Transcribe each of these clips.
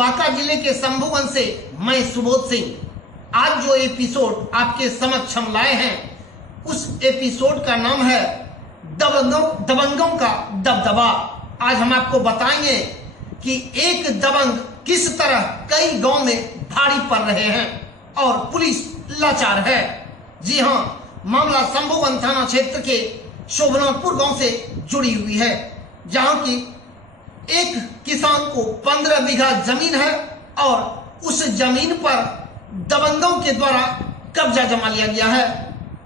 बांका जिले के शंभुगंज से मैं सुबोध सिंह आज जो एपिसोड आपके समक्ष हम लाए हैं उस एपिसोड का नाम है दबंगों का दबदबा। आज हम आपको बताएंगे कि एक दबंग किस तरह कई गांव में भारी पड़ रहे हैं और पुलिस लाचार है। जी हां, मामला शंभुगंज थाना क्षेत्र के शोभनाथपुर गांव से जुड़ी हुई है, जहां की एक किसान को 15 बीघा जमीन है और उस जमीन पर दबंगों के द्वारा कब्जा जमा लिया गया है।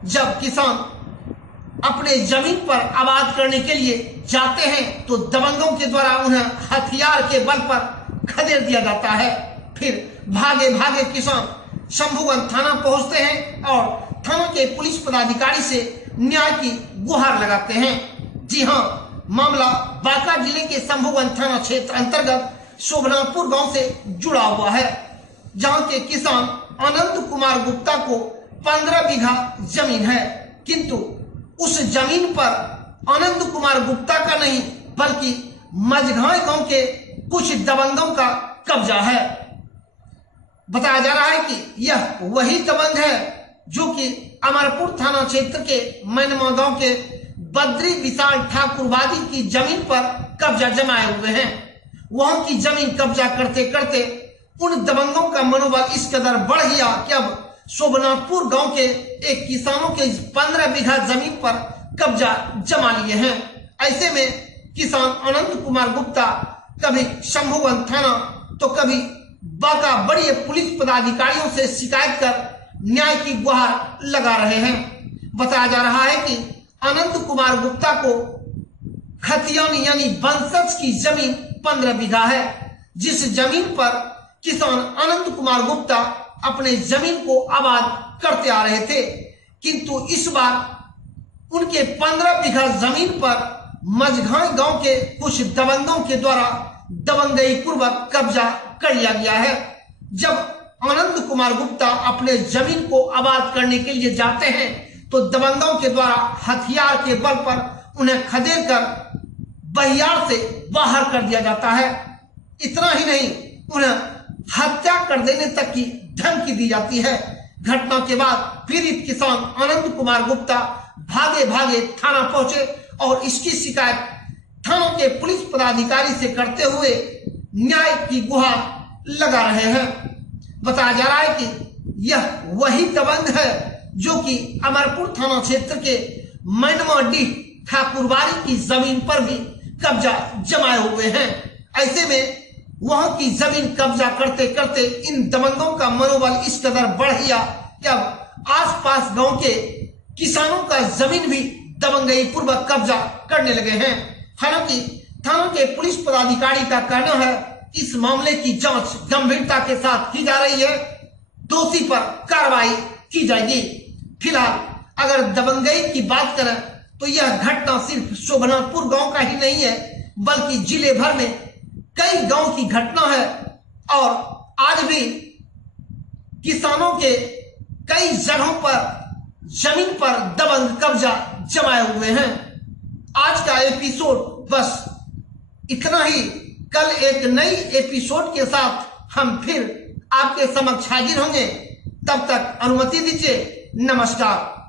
जब किसान अपने जमीन पर आबाद करने के लिए जाते हैं तो दबंगों के द्वारा उन्हें हथियार के बल पर खदेड़ दिया जाता है। फिर भागे भागे किसान शंभुगंज थाना पहुंचते हैं और थाना के पुलिस पदाधिकारी से न्याय की गुहार लगाते हैं। जी हां, मामला बांका जिले के शंभुगंज थाना क्षेत्र अंतर्गत शोभनाथपुर गांव से जुड़ा हुआ है, जहां के किसान अनंत कुमार गुप्ता को 15 बीघा जमीन है, किंतु उस जमीन पर अनंत कुमार गुप्ता का नहीं बल्कि मझगांव गांव के कुछ दबंगों का कब्जा है। बताया जा रहा है कि यह वही दबंग है जो कि अमरपुर थाना क्षेत्र के मैनमा गांव के बद्री विशाल ठाकुरवादी की जमीन पर कब्जा जमाए हुए हैं। वहां की जमीन कब्जा करते करते उन दबंगों का मनोबल इस कदर बढ़ गया कि अब शोभनाथपुर गांव के एक किसानों के 15 बीघा जमीन पर कब्जा जमा लिए हैं। ऐसे में किसान अनंत कुमार गुप्ता कभी शंभुगंज थाना तो कभी बांका बड़ी पुलिस पदाधिकारियों से शिकायत कर न्याय की गुहार लगा रहे हैं। बताया जा रहा है कि अनंत कुमार गुप्ता को खतियानी यानी वंशज की जमीन 15 बीघा है, जिस जमीन पर किसान अनंत कुमार गुप्ता अपने जमीन को आबाद करते आ रहे थे, किंतु इस बार उनके 15 बीघा जमीन पर मझगांव गांव के कुछ दबंगों के द्वारा दबंगई पूर्वक कब्जा कर लिया गया है। जब अनंत कुमार गुप्ता अपने जमीन को आबाद करने के लिए जाते हैं तो दबंगों के द्वारा हथियार के बल पर उन्हें खदेड़ कर बहियार से बाहर कर दिया जाता है। इतना ही नहीं, उन्हें हत्या कर देने तक की धमकी दी जाती है। घटना के बाद पीड़ित किसान अनंत कुमार गुप्ता भागे भागे थाना पहुंचे और इसकी शिकायत थाना के पुलिस पदाधिकारी से करते हुए न्याय की गुहार लगा रहे हैं। बताया जा रहा है कि यह वही दबंग है जो कि अमरपुर थाना क्षेत्र के मैनमाडीह ठाकुरवाड़ी की जमीन पर भी कब्जा जमाए हुए हैं। ऐसे में वहां की जमीन कब्जा करते करते इन दबंगों का मनोबल इस कदर बढ़ गया कि अब आसपास गांव के किसानों का जमीन भी दबंगई पूर्वक कब्जा करने लगे हैं। हालांकि थाना के पुलिस पदाधिकारी का कहना है इस मामले की जांच गंभीरता के साथ की जा रही है, दोषी पर कार्रवाई की जाएगी। फिलहाल अगर दबंगई की बात करें तो यह घटना सिर्फ शोभनाथपुर गांव का ही नहीं है, बल्कि जिले भर में कई गांव की घटना है और आज भी किसानों के कई जगहों पर जमीन पर दबंग कब्जा जमाए हुए हैं। आज का एपिसोड बस इतना ही। कल एक नई एपिसोड के साथ हम फिर आपके समक्ष हाजिर होंगे। तब तक अनुमति दीजिए। नमस्कार।